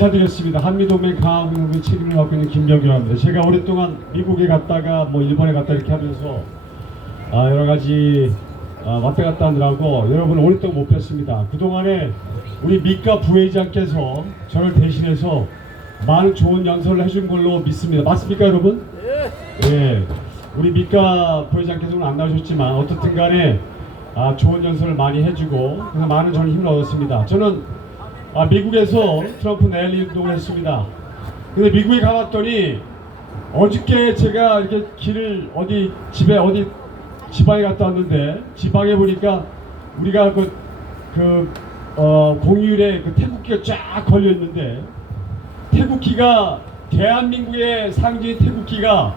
인사드렸습니다. 한미동맹 강화국의 책임을 맡고 있는 김정규입니다. 제가 오랫동안 미국에 갔다가 뭐 일본에 갔다 이렇게 하면서 아, 여러 가지 아, 왔다 갔다 하느라고 여러분을 오랫동안 못 뵀습니다. 그동안에 우리 미카 부회장께서 저를 대신해서 많은 좋은 연설을 해준 걸로 믿습니다. 맞습니까 여러분? 예. 우리 미카 부회장께서 오늘 안 나오셨지만 어떻든 간에 아, 좋은 연설을 많이 해주고 많은 저는 힘을 얻었습니다. 저는 아, 미국에서 트럼프 랠리 운동을 했습니다. 근데 미국에 가봤더니 어저께 제가 이렇게 길을 어디 집에 어디 지방에 갔다 왔는데 지방에 보니까 우리가 그, 그 어, 공휴일에 그 태국기가 쫙 걸려 있는데 태국기가 대한민국의 상징인 태국기가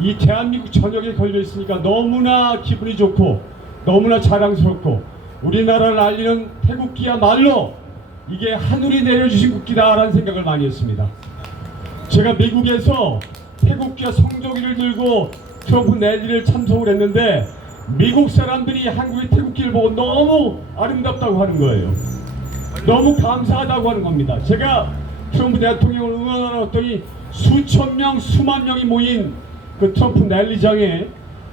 이 대한민국 전역에 걸려 있으니까 너무나 기분이 좋고 너무나 자랑스럽고 우리나라를 알리는 태국기야말로 이게 하늘이 내려주신 국기다라는 생각을 많이 했습니다. 제가 미국에서 태국기와 성조기를 들고 트럼프 랠리를 참석을 했는데 미국 사람들이 한국의 태국기를 보고 너무 아름답다고 하는 거예요. 너무 감사하다고 하는 겁니다. 제가 트럼프 대통령을 응원하러 왔더니 수천 명, 수만 명이 모인 그 트럼프 랠리장에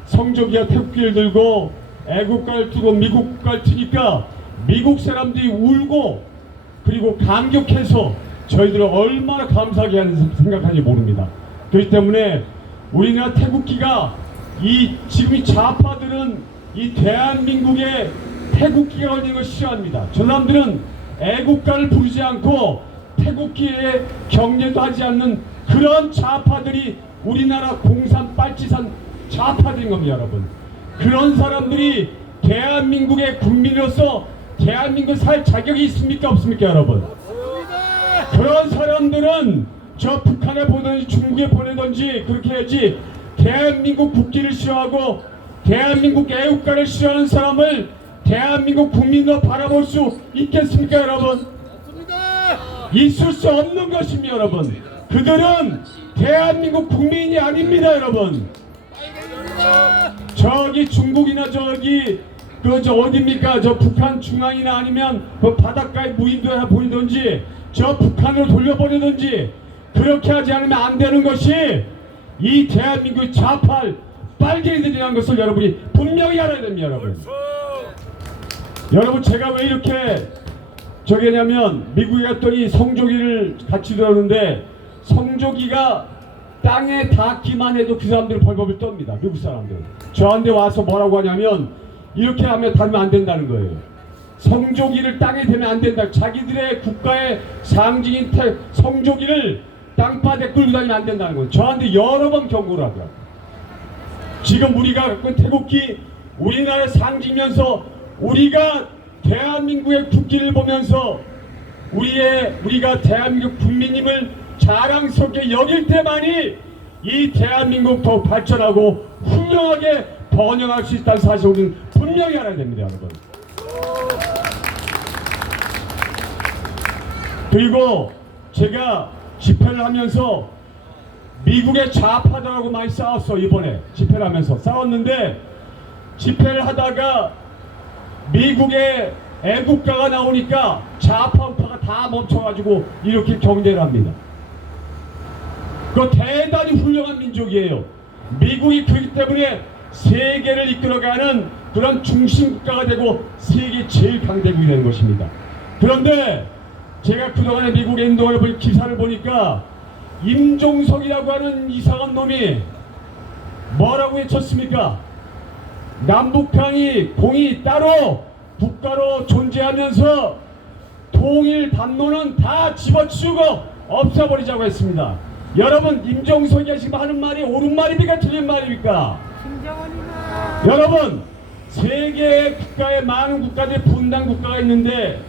성조기와 태국기를 들고 애국가를 두고 미국가를 트니까 미국 사람들이 울고 그리고 감격해서 저희들을 얼마나 감사하게 하는 생각하는지 모릅니다. 그렇기 때문에 우리나라 태국기가 이 지금 이 좌파들은 이 대한민국의 태국기가 걸리는 걸 싫어합니다. 저 사람들은 애국가를 부르지 않고 태국기에 경례도 하지 않는 그런 좌파들이 우리나라 공산 빨치산 좌파들인 겁니다, 여러분. 그런 사람들이 대한민국의 국민으로서 대한민국 살 자격이 있습니까? 없습니까 여러분? 그런 사람들은 저 북한에 보내든지 중국에 보내든지 그렇게 해야지 대한민국 국기를 싫어하고 대한민국 애국가를 싫어하는 사람을 대한민국 국민으로 바라볼 수 있겠습니까 여러분? 있을 수 없는 것입니다 여러분. 그들은 대한민국 국민이 아닙니다 여러분. 저기 중국이나 저기 그저 어딥니까? 저 북한 중앙이나 아니면 그 바닷가에 무인도에 보이든지 저 북한으로 돌려보내든지 그렇게 하지 않으면 안 되는 것이 이 대한민국 좌팔 빨갱이들이라는 것을 여러분이 분명히 알아야 됩니다 여러분. 여러분 제가 왜 이렇게 저게냐면 미국에 갔더니 성조기를 같이 들었는데 성조기가 땅에 닿기만 해도 그 사람들은 벌벌을 떱니다 미국 사람들 저한테 와서 뭐라고 하냐면 이렇게 하면 닿으면 안 된다는 거예요. 성조기를 땅에 대면 안 된다. 자기들의 국가의 상징인 태, 성조기를 땅바닥에 끌고 다니면 안 된다는 거예요. 저한테 여러 번 경고를 하더라고요. 지금 우리가 갖고 태국기 우리나라의 상징면서 우리가 대한민국의 국기를 보면서 우리의 우리가 대한민국 국민임을 자랑스럽게 여길 때만이 이 대한민국 더 발전하고 훌륭하게 번영할 수 있다는 사실 우리는 분명히 알아야 됩니다, 여러분. 그리고 제가 집회를 하면서 미국의 좌파들하고 많이 싸웠어 이번에 집회를 하면서 싸웠는데 집회를 하다가 미국의 애국가가 나오니까 좌파 우파가 다 멈춰가지고 이렇게 경례를 합니다. 그 대단히 훌륭한 민족이에요. 미국이 그렇기 때문에 세계를 이끌어가는 그런 중심국가가 되고 세계 제일 강대국이 되는 것입니다. 그런데 제가 그동안에 미국의 인도를 보 기사를 보니까 임종석이라고 하는 이상한 놈이 뭐라고 외쳤습니까? 남북한이 공이 따로 국가로 존재하면서 통일 담론은 다 집어치우고 없애버리자고 했습니다. 여러분 임종석이 지금 하는 말이 옳은 말입니까 틀린 말입니까? 여러분 세계의 국가에 많은 국가들이 분단 국가가 있는데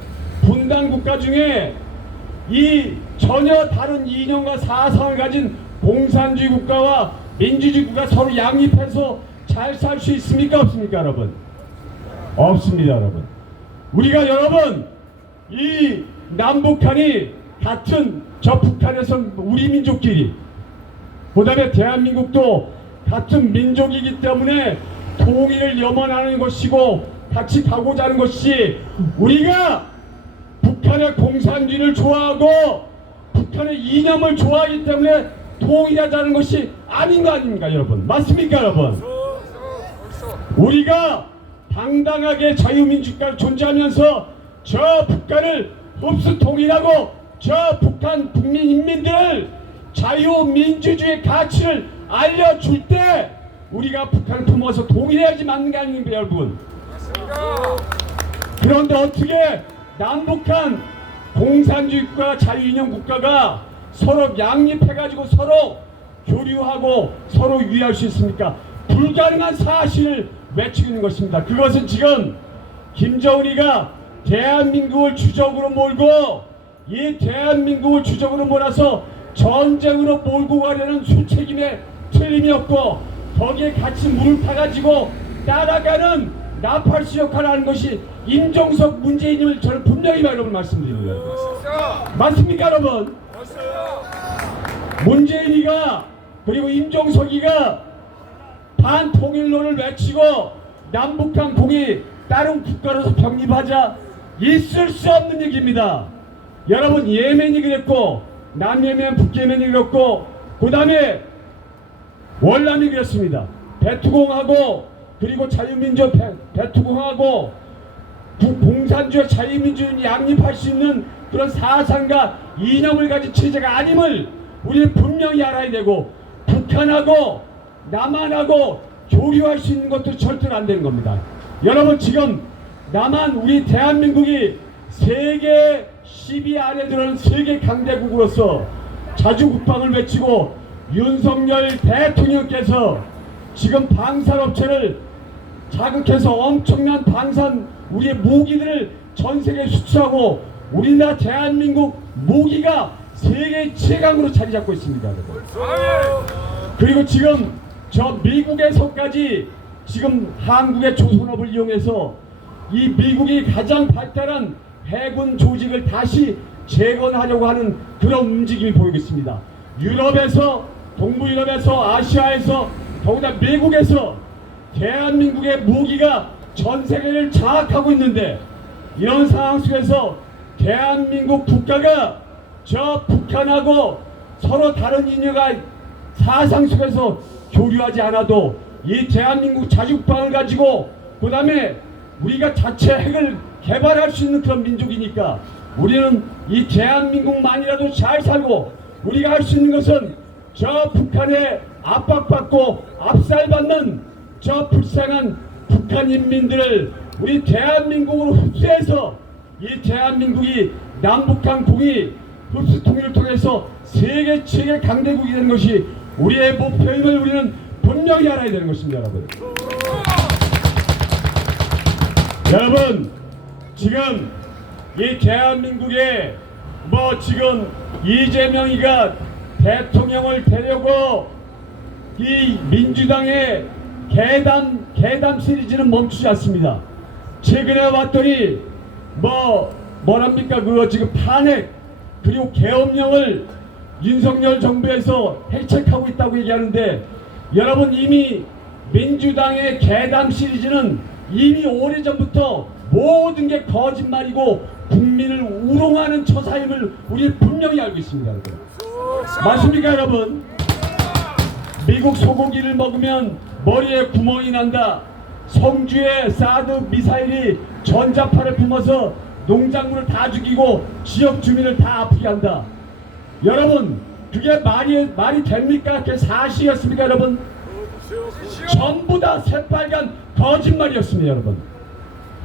분단 국가 중에 이 전혀 다른 이념과 사상을 가진 공산주의 국가와 민주주의 국가 서로 양립해서 잘 살 수 있습니까? 없습니까 여러분? 없습니다 여러분. 우리가 여러분 이 남북한이 같은 저 북한에서 우리 민족끼리 그 다음에 대한민국도 같은 민족이기 때문에 통일을 염원하는 것이고 같이 가고자 하는 것이 우리가 북한의 공산주의를 좋아하고 북한의 이념을 좋아하기 때문에 통일하자는 것이 아닌 거 아닙니까 여러분? 맞습니까 여러분? 우리가 당당하게 자유민주국가를 존재하면서 저 북한을 흡수 통일하고 저 북한 국민 인민들을 자유민주주의 가치를 알려줄 때 우리가 북한을 품어서 통일해야지 맞는 게 아닙니까 여러분 그런데 어떻게 남북한 공산주의 국가 자유인형 국가가 서로 양립해가지고 서로 교류하고 서로 유의할 수 있습니까? 불가능한 사실을 외치고 있는 것입니다. 그것은 지금 김정은이가 대한민국을 주적으로 몰고 이 대한민국을 주적으로 몰아서 전쟁으로 몰고 가려는 수책임에 틀림이 없고 거기에 같이 물을 타가지고 따라가는 나팔수 역할을 하는 것이 임종석 문재인임을 저는 분명히 여러분 말씀드립니다. 맞습니까 여러분? 문재인이가 그리고 임종석이가 반통일론을 외치고 남북한 공이 다른 국가로서 병립하자 있을 수 없는 얘기입니다. 여러분 예멘이 그랬고 남예멘 북예멘이 그랬고 그 다음에 월남이 그랬습니다. 배투공하고 그리고 자유민주 배, 배투공하고 구- 공산주의 자유민주를 양립할 수 있는 그런 사상과 이념을 가진 체제가 아님을 우리는 분명히 알아야 되고 북한하고 남한하고 교류할 수 있는 것도 절대로 안 되는 겁니다. 여러분 지금 남한 우리 대한민국이 세계 10위 안에 들어오는 세계 강대국으로서 자주 국방을 외치고 윤석열 대통령께서 지금 방산업체를 자극해서 엄청난 방산 우리의 무기들을 전 세계에 수출하고 우리나라 대한민국 무기가 세계 최강으로 자리 잡고 있습니다. 그리고 지금 저 미국에서까지 지금 한국의 조선업을 이용해서 이 미국이 가장 발달한 해군 조직을 다시 재건하려고 하는 그런 움직임을 보이고 있습니다. 유럽에서 동부유럽에서 아시아에서 더구나 미국에서 대한민국의 무기가 전 세계를 장악하고 있는데 이런 상황 속에서 대한민국 국가가 저 북한하고 서로 다른 인여가 사상 속에서 교류하지 않아도 이 대한민국 자주국방을 가지고 그 다음에 우리가 자체 핵을 개발할 수 있는 그런 민족이니까 우리는 이 대한민국만이라도 잘 살고 우리가 할 수 있는 것은 저 북한에 압박받고 압살받는 저 불쌍한 북한 인민들을 우리 대한민국으로 흡수해서 이 대한민국이 남북한 공이 흡수 통일을 통해서 세계 최대 강대국이 되는 것이 우리의 목표임을 우리는 분명히 알아야 되는 것입니다, 여러분. 여러분, 지금 이 대한민국에 뭐 지금 이재명이가 대통령을 되려고 이 민주당의 개담 개담 시리즈는 멈추지 않습니다. 최근에 왔더니 뭐 뭐랍니까 그거 지금 탄핵 그리고 계엄령을 윤석열 정부에서 해책하고 있다고 얘기하는데 여러분 이미 민주당의 개담 시리즈는 이미 오래전부터 모든 게 거짓말이고 국민을 우롱하는 처사임을 우리 분명히 알고 있습니다. 여러분. 맞습니까 여러분? 미국 소고기를 먹으면 머리에 구멍이 난다. 성주에 사드 미사일이 전자파를 뿜어서 농작물을 다 죽이고 지역 주민을 다 아프게 한다. 여러분, 그게 말이 말이 됩니까? 그게 사실이었습니까, 여러분? 전부 다 새빨간 거짓말이었습니다, 여러분.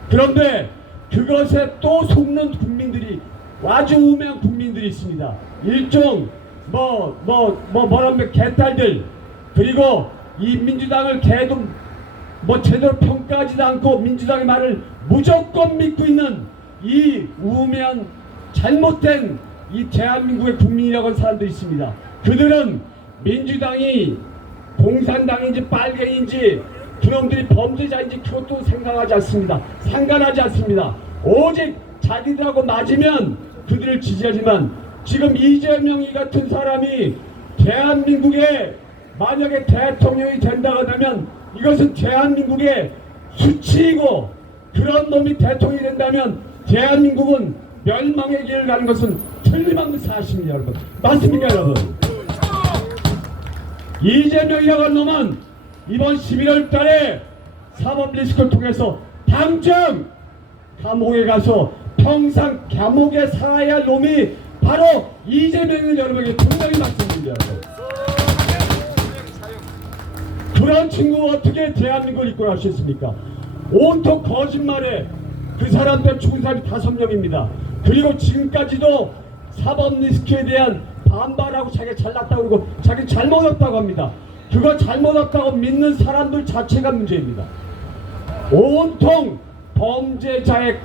그런데 그것에 또 속는 국민들이 아주 우매한 국민들이 있습니다. 일종 뭐 뭐 뭐 뭐랍니까 개딸들 그리고 이 민주당을 개도 뭐 제대로 평가하지도 않고 민주당의 말을 무조건 믿고 있는 이 우매한 잘못된 이 대한민국의 국민이라고 하는 사람들이 있습니다. 그들은 민주당이 공산당인지 빨갱인지 그놈들이 범죄자인지 그것도 생각하지 않습니다. 상관하지 않습니다. 오직 자기들하고 맞으면 그들을 지지하지만 지금 이재명이 같은 사람이 대한민국에 만약에 대통령이 된다고 하면 이것은 대한민국의 수치이고 그런 놈이 대통령이 된다면 대한민국은 멸망의 길을 가는 것은 틀림없는 사실입니다 여러분. 맞습니까 여러분? 이재명이라고 하는 놈은 이번 11월 달에 사법 리스크를 통해서 당장 감옥에 가서 평생 감옥에 살아야 할 놈이 바로 이재명을 여러분에게 분명히 말씀드립니다. 그런 친구 어떻게 대한민국을 이끌어갈 수 있습니까? 온통 거짓말에 그 사람들 죽은 사람이 다섯 명입니다. 그리고 지금까지도 사법 리스크에 대한 반발하고 자기가 잘났다고 그러고 자기 잘못했다고 합니다. 그거 잘못했다고 믿는 사람들 자체가 문제입니다. 온통 범죄자의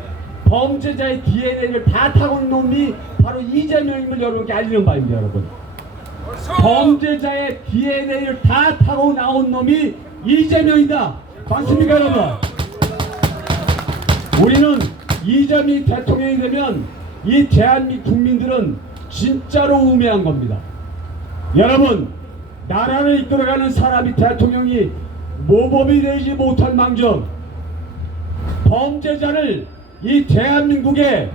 범죄자의 DNA를 다 타고 있는 놈이 바로 이재명임을 여러분께 알리는 바입니다, 여러분. 범죄자의 DNA를 다 타고 나온 놈이 이재명이다. 맞습니까, 여러분? 우리는 이재명이 대통령이 되면 이 대한민국 국민들은 진짜로 우매한 겁니다. 여러분, 나라를 이끌어가는 사람이 대통령이 모범이 되지 못할 망정 범죄자를 이 대한민국에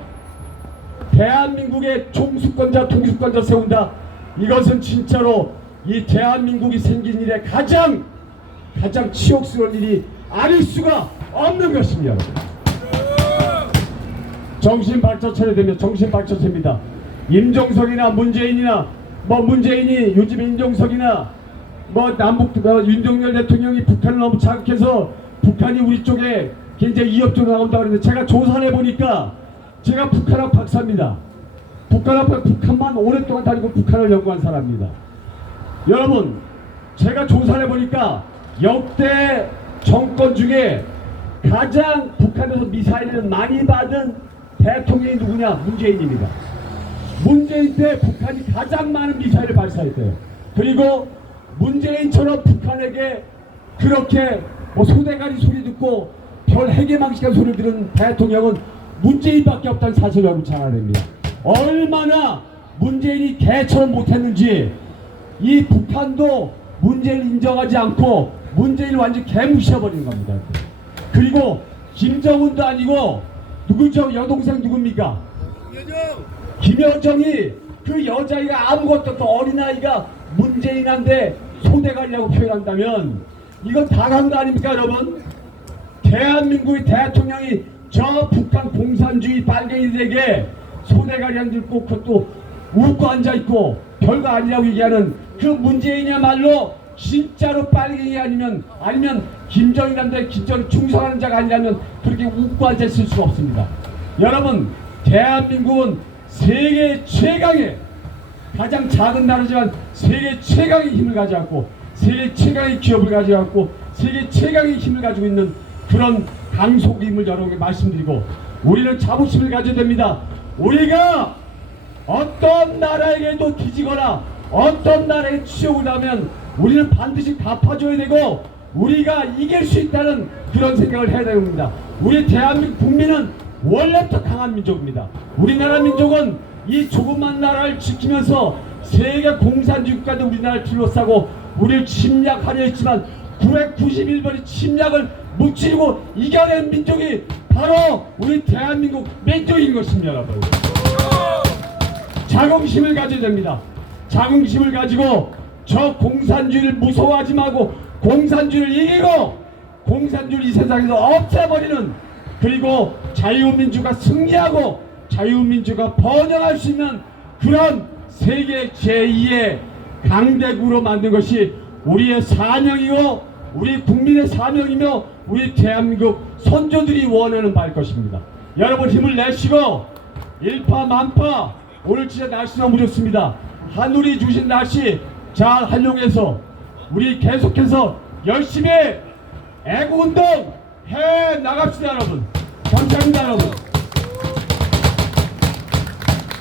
대한민국의 총수권자 통수권자 세운다. 이것은 진짜로 이 대한민국이 생긴 일에 가장 가장 치욕스러운 일이 아닐 수가 없는 것입니다. 정신 발전 차려되면 정신 발전 차입니다. 임종석이나 문재인이나 뭐 문재인이 요즘 임종석이나 뭐 남북 어, 윤석열 대통령이 북한을 너무 자극해서 북한이 우리 쪽에 굉장히 위협적으로 나온다 그러는데 제가 조사해 보니까 제가 북한학 박사입니다. 북한학 북한만 오랫동안 다니고 북한을 연구한 사람입니다. 여러분 제가 조사해 보니까 역대 정권 중에 가장 북한에서 미사일을 많이 받은 대통령이 누구냐 문재인입니다. 문재인 때 북한이 가장 많은 미사일을 발사했대요. 그리고 문재인처럼 북한에게 그렇게 뭐 소대가리 소리 듣고 별 해괴망측한 소리 들은 대통령은 문재인밖에 없다는 사실을 여러분 잘 알아야 됩니다. 얼마나 문재인이 개처럼 못했는지 이 북한도 문재인을 인정하지 않고 문재인을 완전히 개무시해버리는 겁니다. 그리고 김정은도 아니고 누구죠? 여동생 누굽니까? 김여정이 그 여자아이가 아무것도 없던 어린아이가 문재인한테 소대가리라고 표현한다면 이건 다간 거 아닙니까 여러분? 대한민국의 대통령이 저 북한 공산주의 빨갱이들에게 소대가리 안 들고 그것도 웃고 앉아있고 별거 아니라고 얘기하는 그 문재인이야말로 진짜로 빨갱이 아니면 아니면 김정일한테 김정 충성하는 자가 아니라면 그렇게 웃고 앉아있을 수가 없습니다. 여러분 대한민국은 세계 최강의 가장 작은 나라지만 세계 최강의 힘을 가져왔고 세계 최강의 기업을 가져왔고 세계 최강의 힘을 가지고 있는 그런 강속임을 여러분께 말씀드리고 우리는 자부심을 가져야 됩니다. 우리가 어떤 나라에게도 뒤지거나 어떤 나라에 치욕을 하면 우리는 반드시 갚아줘야 되고 우리가 이길 수 있다는 그런 생각을 해야 됩니다. 우리 대한민국 국민은 원래부터 강한 민족입니다. 우리나라 민족은 이 조그만 나라를 지키면서 세계 공산주의 국가도 우리나라를 둘러싸고 우리를 침략하려 했지만 991번의 침략을 무찌르고 이겨낸 민족이 바로 우리 대한민국 민족인 것입니다 여러분. 자긍심을 가져야 됩니다. 자긍심을 가지고 저 공산주의를 무서워하지 말고 공산주의를 이기고 공산주의를 이 세상에서 없애버리는 그리고 자유민주가 승리하고 자유민주가 번영할 수 있는 그런 세계 제2의 강대국으로 만든 것이 우리의 사명이고 우리 국민의 사명이며 우리 대한민국 선조들이 원하는 바일 것입니다. 여러분 힘을 내시고 일파만파 오늘 진짜 날씨 너무 좋습니다. 하늘이 주신 날씨 잘 활용해서 우리 계속해서 열심히 애국운동 해 나갑시다 여러분. 감사합니다 여러분.